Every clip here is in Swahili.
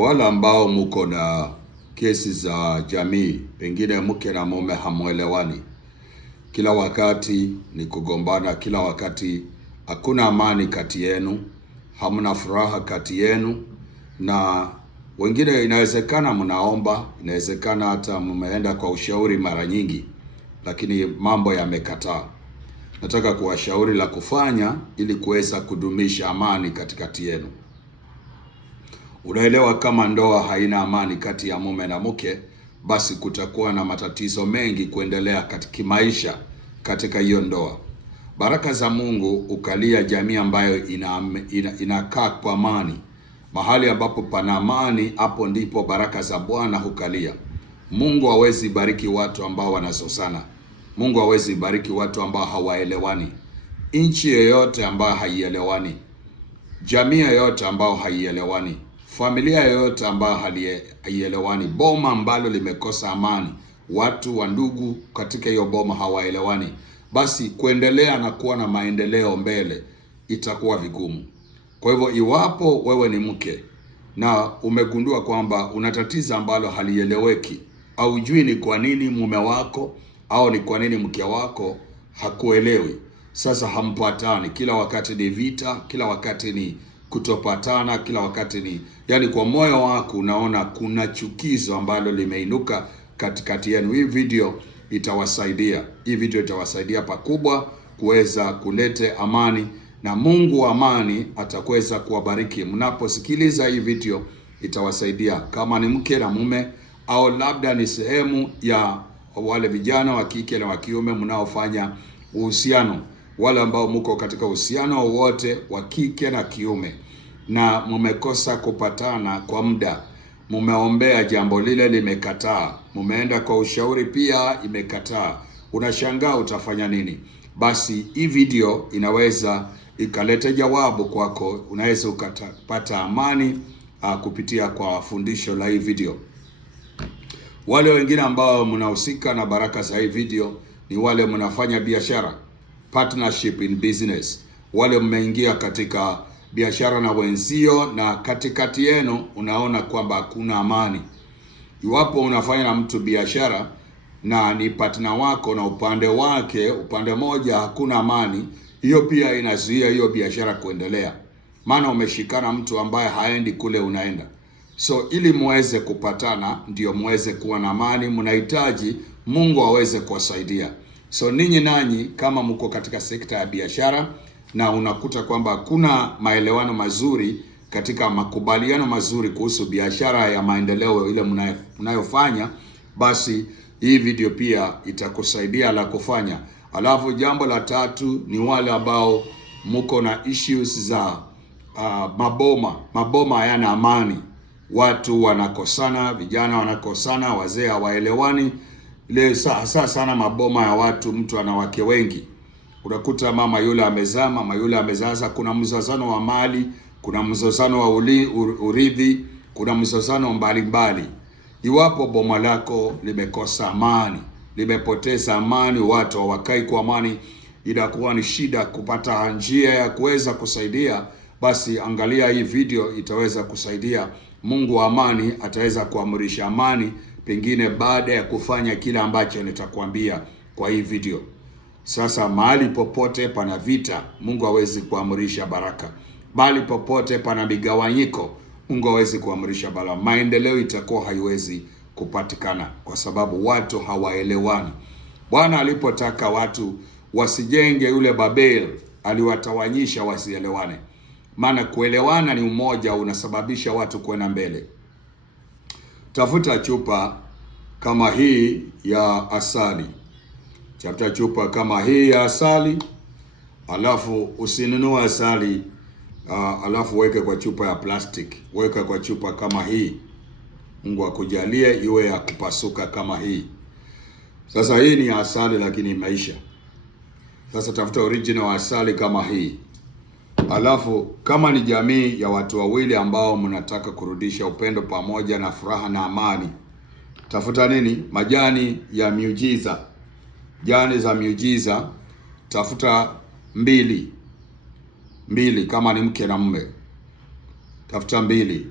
Kwa wale ambao mko na kesi za jamii, pengine mke na mume hamuelewani, kila wakati ni kugombana, kila wakati hakuna amani kati yenu, hamna furaha kati yenu, na wengine inawezekana mnaomba, inawezekana hata mmeenda kwa ushauri mara nyingi, lakini mambo yamekataa. Nataka kuwashauri la kufanya ili kuweza kudumisha amani katikati yenu. Unaelewa, kama ndoa haina amani kati ya mume na mke, basi kutakuwa na matatizo mengi kuendelea katika maisha katika hiyo ndoa. Baraka za Mungu ukalia jamii ambayo inakaa kwa amani. Mahali ambapo pana amani, hapo ndipo baraka za Bwana hukalia. Mungu hawezi bariki watu ambao wanazozana. Mungu hawezi bariki watu ambao hawaelewani. Nchi yoyote ambayo haielewani, jamii yoyote ambayo haielewani, familia yoyote ambayo haielewani, boma ambalo limekosa amani, watu wa ndugu katika hiyo boma hawaelewani, basi kuendelea na kuwa na maendeleo mbele itakuwa vigumu. Kwa hivyo iwapo wewe ni mke na umegundua kwamba una tatizo ambalo halieleweki, au hujui ni kwa nini mume wako au ni kwa nini mke wako hakuelewi, sasa hampatani, kila wakati ni vita, kila wakati ni kutopatana, kila wakati ni kwa moyo wako unaona kuna chukizo ambalo limeinuka katikati yenu, hii video itawasaidia pakubwa kuweza kulete amani, na Mungu wa amani atakweza kuwabariki. Mnaposikiliza hii video itawasaidia, kama ni mke na mume, au labda ni sehemu ya wale vijana wa kike na wa kiume mnaofanya uhusiano, wale ambao mko katika uhusiano wote wa kike na kiume na mumekosa kupatana kwa muda, mumeombea jambo lile limekataa, mumeenda kwa ushauri pia imekataa, unashangaa utafanya nini? Basi hii video inaweza ikaleta jawabu kwako, unaweza ukapata amani kupitia kwa fundisho la hii video. Wale wengine ambao mnahusika na baraka za hii video ni wale mnafanya biashara, partnership in business. Wale mmeingia katika biashara na wenzio, na katikati yenu unaona kwamba hakuna amani. Iwapo unafanya na mtu biashara na ni partner wako na upande moja hakuna amani, hiyo pia inazuia hiyo biashara kuendelea, maana umeshikana mtu ambaye haendi kule unaenda. So ili muweze kupatana, ndio muweze kuwa na amani, mnahitaji Mungu aweze kuwasaidia. So nanyi kama mko katika sekta ya biashara na unakuta kwamba kuna maelewano mazuri, katika makubaliano mazuri kuhusu biashara ya maendeleo ile mnayofanya, basi hii video pia itakusaidia la kufanya. Alafu jambo la tatu ni wale ambao mko na issues za maboma hayana amani. Watu wanakosana, vijana wanakosana, wazee hawaelewani. Ile sasa sana maboma ya watu, mtu ana wake wengi. Unakuta mama yule amezaa, mama yule amezaza, kuna mzozano wa mali, kuna mzozano wa urithi, kuna mzozano mbalimbali. Iwapo boma lako limekosa amani, limepoteza amani, watu hawakai kwa amani, inakuwa ni shida kupata njia ya kuweza kusaidia, basi angalia hii video, itaweza kusaidia. Mungu wa amani ataweza kuamrisha amani, pengine baada ya kufanya kila ambacho nitakwambia kwa hii video. Sasa mahali popote pana vita, Mungu hawezi kuamrisha baraka. Mahali popote pana migawanyiko, Mungu hawezi kuamrisha baraka. Maendeleo itakuwa haiwezi kupatikana kwa sababu watu hawaelewani. Bwana alipotaka watu wasijenge yule Babel, aliwatawanyisha wasielewane. Maana kuelewana ni umoja, unasababisha watu kwenda mbele. Tafuta chupa kama hii ya asali. Tafuta chupa kama hii ya asali, alafu usinunue asali alafu weke kwa chupa ya plastic. Weka kwa chupa kama hii. Mungu akujalie iwe ya kupasuka kama hii. Sasa hii ni asali lakini maisha. Sasa tafuta original asali kama hii. Alafu kama ni jamii ya watu wawili ambao mnataka kurudisha upendo pamoja na furaha na amani, tafuta majani ya miujiza. Jani za miujiza tafuta mbili kama ni mke na mume. Tafuta mbili.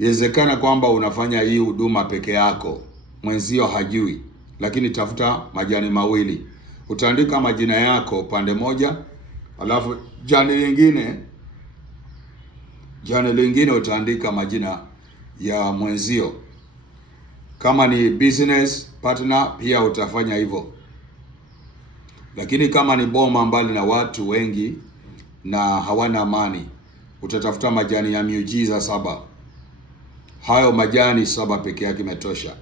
Inawezekana kwamba unafanya hii huduma peke yako, mwenzio hajui, lakini tafuta majani mawili. Utaandika majina yako pande moja, alafu jani lingine utaandika majina ya mwenzio. Kama ni business partner pia utafanya hivyo. Lakini kama ni boma mbali na watu wengi na hawana amani, utatafuta majani ya miujiza 7. Hayo majani 7 peke yake imetosha.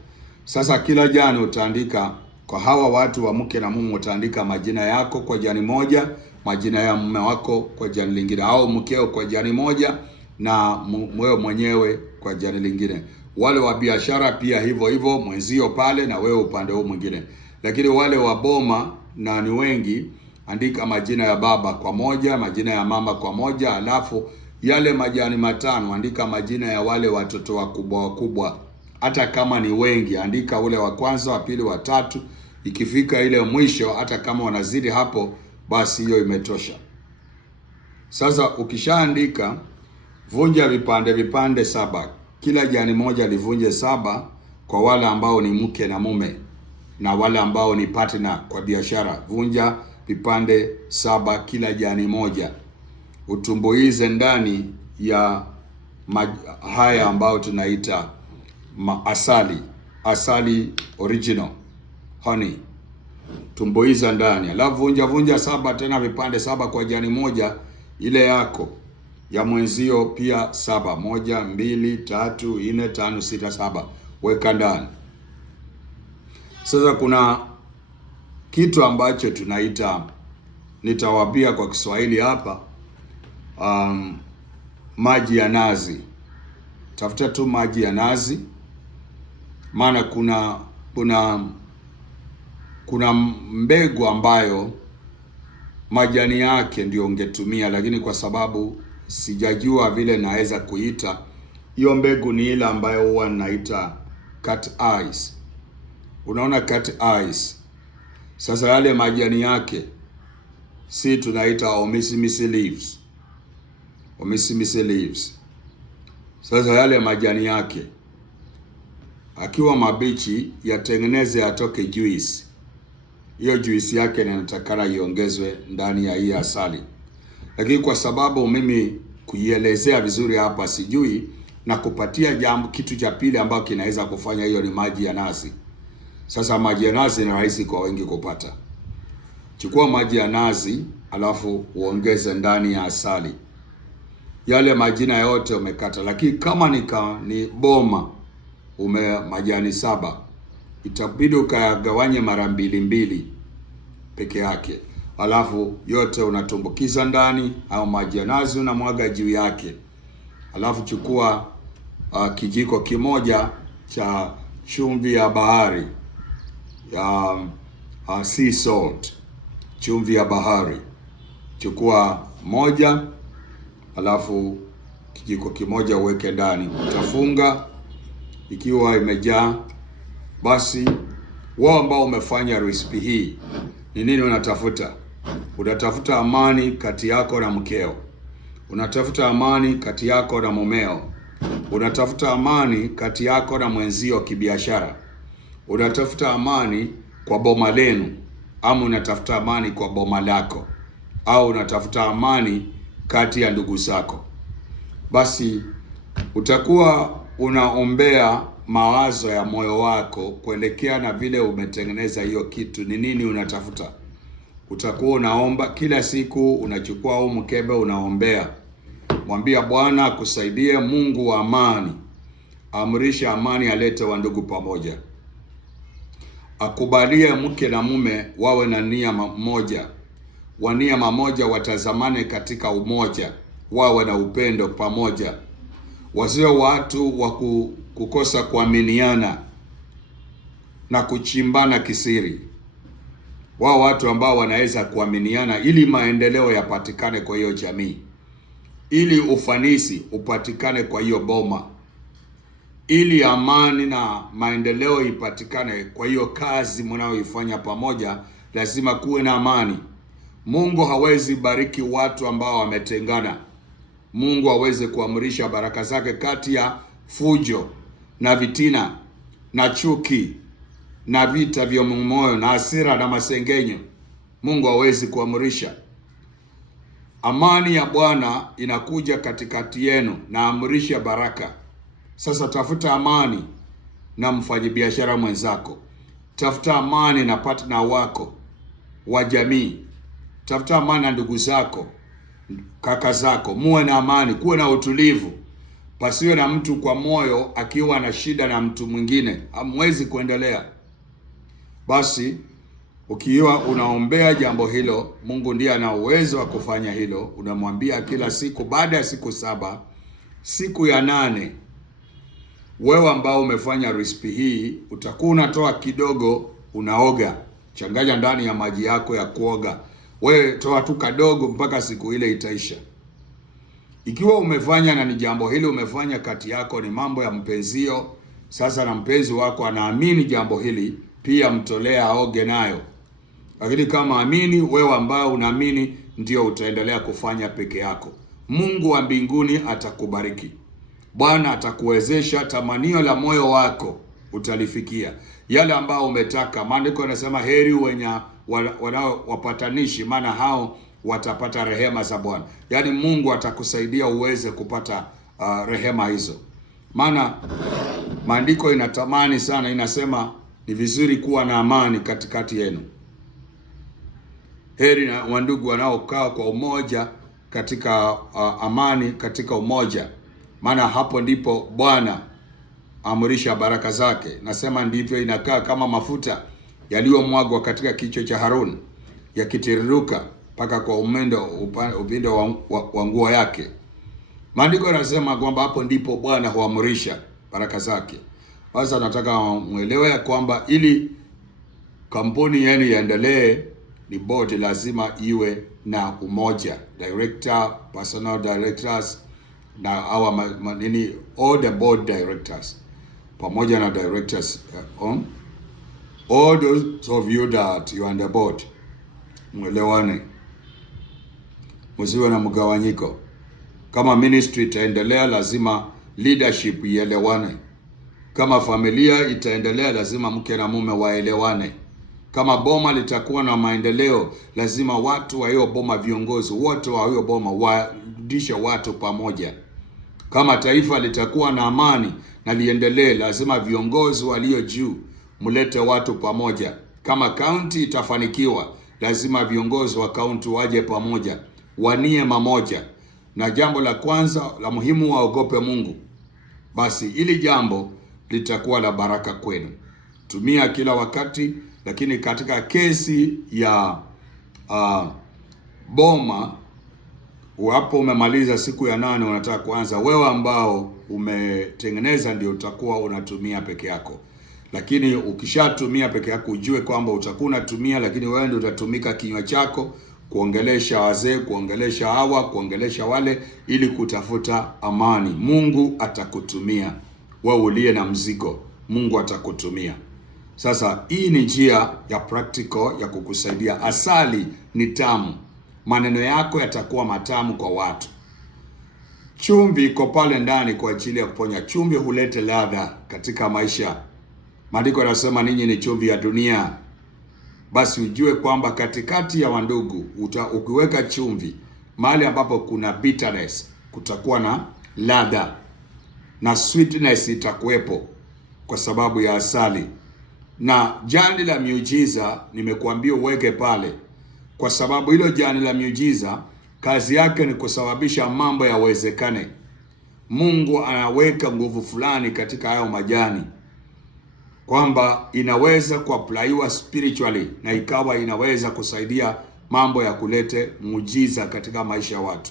Sasa kila jani utaandika kwa hawa watu wa mke na mume, utaandika majina yako kwa jani moja, majina ya mume wako kwa jani lingine, au mkeo kwa jani moja na wewe mwenyewe kwa jani lingine. Wale wa biashara pia hivyo hivyo, mwenzio pale na wewe upande huu mwingine. Lakini wale wa boma na ni wengi, andika majina ya baba kwa moja, majina ya mama kwa moja, alafu yale majani 5 andika majina ya wale watoto wakubwa. Hata kama ni wengi, andika ule wa kwanza, wa pili, wa tatu. Ikifika ile mwisho, hata kama wanazidi hapo, basi hiyo imetosha. Sasa ukishaandika, vunja vipande 7. Kila jani moja livunje 7 kwa wale ambao ni mke na mume, na wale ambao ni partner kwa biashara. Vunja vipande 7 kila jani moja. Utumbuize ndani ya haya ambao tunaita asali original honey. Tumbuiza ndani, alafu vunja 7 tena vipande 7 kwa jani moja ile yako. Ya mwenzio pia 7, 1, 2, 3, 4, 5, 6, 7 weka ndani. Sasa kuna kitu ambacho tunaita, nitawapia kwa Kiswahili hapa, maji ya nazi. Tafuta tu maji ya nazi, maana kuna mbegu ambayo majani yake ndio ungetumia, lakini kwa sababu sijajua vile naweza kuita hiyo mbegu, ni ile ambayo huwa naita cat eyes. Unaona cat eyes? Sasa yale majani yake si tunaita omismisi leaves. Sasa yale majani yake akiwa mabichi yatengeneze, atoke juice. Hiyo juice yake inatakana iongezwe ndani ya hii asali. Lakini kwa sababu mimi kuielezea vizuri hapa sijui, na kupatia kitu cha pili ambacho kinaweza kufanya hiyo, ni maji ya nazi. Sasa maji ya nazi ni rahisi kwa wengi kupata. Chukua maji ya nazi, alafu uongeze ndani ya asali. Yale majina yote umekata, lakini kama ni boma majani 7, itabidi ukayagawanye mara 2 peke yake. Alafu yote unatumbukiza ndani, au maji ya nazi unamwaga juu yake. Alafu chukua kijiko kimoja cha chumvi ya bahari ya sea salt, chumvi ya bahari. Chukua moja, alafu kijiko kimoja uweke ndani. Utafunga. Ikiwa imejaa, basi wao ambao umefanya recipe hii, ni nini unatafuta? Unatafuta amani kati yako na mkeo. Unatafuta amani kati yako na mumeo. Unatafuta amani kati yako na mwenzio kibiashara. Unatafuta amani kwa boma lenu, ama unatafuta amani kwa boma lako, au unatafuta amani kati ya ndugu zako. Basi utakuwa unaombea mawazo ya moyo wako kuelekea na vile umetengeneza hiyo kitu, ni nini unatafuta. Utakuwa unaomba kila siku, unachukua huu mkebe unaombea. Mwambia Bwana akusaidie, Mungu wa amani, amrisha amani, alete wa ndugu pamoja. Akubalie mke na mume wawe na nia moja. Wa nia moja, watazamane katika umoja, wawe na upendo pamoja. Wasio watu wa kukosa kuaminiana na kuchimbana kisiri. Wao watu ambao wanaweza kuaminiana ili maendeleo yapatikane kwa hiyo jamii, ili ufanisi upatikane kwa hiyo boma, ili amani na maendeleo ipatikane kwa hiyo kazi mnayoifanya pamoja. Lazima kuwe na amani. Mungu hawezi bariki watu ambao wametengana. Mungu hawezi kuamrisha baraka zake kati ya fujo na vitina na chuki na vita vya moyo na hasira na masengenyo. Mungu hawezi kuamrisha. Amani ya Bwana inakuja katikati yenu na amrisha baraka. Sasa tafuta amani na mfanyabiashara mwenzako. Tafuta amani na partner wako wa jamii. Tafuta amani na ndugu zako, kaka zako. Muwe na amani, kuwe na utulivu. Pasiwe na mtu kwa moyo akiwa na shida na mtu mwingine, hamwezi kuendelea. Basi ukiwa unaombea jambo hilo, Mungu ndiye ana uwezo wa kufanya hilo. Unamwambia kila siku, baada ya siku 7, siku ya 8, wewe ambao umefanya recipe hii, utakuwa unatoa kidogo, unaoga, changanya ndani ya maji yako ya kuoga. Wewe toa tu kadogo mpaka siku ile itaisha. Ikiwa umefanya na ni jambo hili umefanya kati yako ni mambo ya mpenzio, sasa na mpenzi wako anaamini jambo hili, pia mtolea aoge nayo. Lakini kama amini, wewe ambao unaamini ndio utaendelea kufanya peke yako. Mungu wa mbinguni atakubariki. Bwana atakuwezesha, tamanio la moyo wako utalifikia. Yale ambao umetaka, maandiko yanasema heri wenye wanao wapatanishi, maana hao watapata rehema za Bwana. Yaani Mungu atakusaidia uweze kupata rehema hizo. Maana maandiko inatamani sana, inasema ni vizuri kuwa na amani katikati yenu. Heri na wandugu wanaokaa kwa umoja katika amani katika umoja. Maana hapo ndipo Bwana amrisha baraka zake. Nasema ndivyo inakaa kama mafuta yaliyomwagwa katika kichwa cha Haruni, yakitiriruka mpaka kwa upindo wa nguo yake. Maandiko yanasema kwamba hapo ndipo Bwana huamrisha baraka zake. Sasa nataka muelewe ya kwamba ili kampuni yenu iendelee, ni board lazima iwe na umoja. Director, personal directors na all the board directors pamoja na directors all those of you that you are on the board, mwelewane, msiwe na mgawanyiko. Kama ministry itaendelea, lazima leadership ielewane. Kama familia itaendelea, lazima mke na mume waelewane. Kama boma litakuwa na maendeleo, lazima watu wa hiyo boma, viongozi wote wa hiyo boma warudishe watu pamoja. Kama taifa litakuwa na amani na liendelee, lazima viongozi walio juu mulete watu pamoja. Kama kaunti itafanikiwa, lazima viongozi wa kaunti waje pamoja, wanie mamoja. Na jambo la kwanza la muhimu, waogope Mungu. Basi ili jambo litakuwa la baraka kwenu. Tumia kila wakati. Lakini katika kesi ya boma, hapo umemaliza siku ya 8, unataka kuanza, wewe ambao umetengeneza ndio utakuwa unatumia peke yako. Lakini ukishatumia peke yako, ujue kwamba utakuwa unatumia, lakini wewe ndio utatumika kinywa chako kuongelesha wazee, kuongelesha hawa, kuongelesha wale, ili kutafuta amani. Mungu atakutumia. Wewe uliye na mzigo, Mungu atakutumia. Sasa hii ni njia ya practical ya kukusaidia. Asali ni tamu, maneno yako yatakuwa matamu kwa watu. Chumvi iko pale ndani kwa ajili ya kuponya. Chumvi hulete ladha katika maisha. Maandiko yanasema ninyi ni chumvi ya dunia. Basi ujue kwamba katikati ya wandugu, ukiweka chumvi mahali ambapo kuna bitterness, kutakuwa na ladha na sweetness itakuwepo kwa sababu ya asali. Na jani la miujiza nimekuambia uweke pale, kwa sababu hilo jani la miujiza kazi yake ni kusababisha mambo yawezekane. Mungu anaweka nguvu fulani katika hayo majani, kwamba inaweza kuaplaiwa spiritually na ikawa inaweza kusaidia mambo ya kulete muujiza katika maisha ya watu.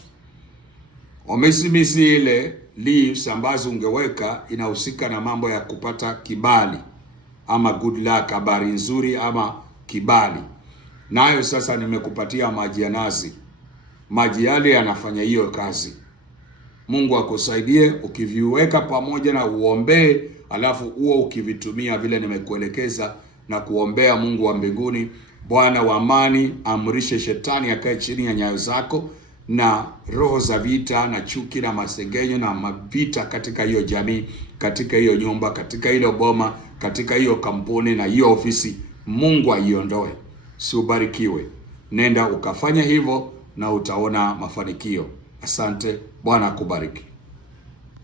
Omesimisi ile leaves ambazo ungeweka inahusika na mambo ya kupata kibali ama good luck, habari nzuri ama kibali. Nayo sasa nimekupatia maji ya nazi. Maji yale yanafanya hiyo kazi. Mungu akusaidie ukiviweka pamoja na uombee, alafu huo ukivitumia vile nimekuelekeza na kuombea. Mungu wa mbinguni, Bwana wa amani, amrishe shetani akae chini ya nyayo zako na roho za vita na chuki na masengenyo na mavita katika hiyo jamii, katika hiyo nyumba, katika hilo boma, katika hiyo kampuni na hiyo ofisi. Mungu aiondoe. Siubarikiwe. Nenda ukafanya hivyo na utaona mafanikio. Asante. Bwana akubariki.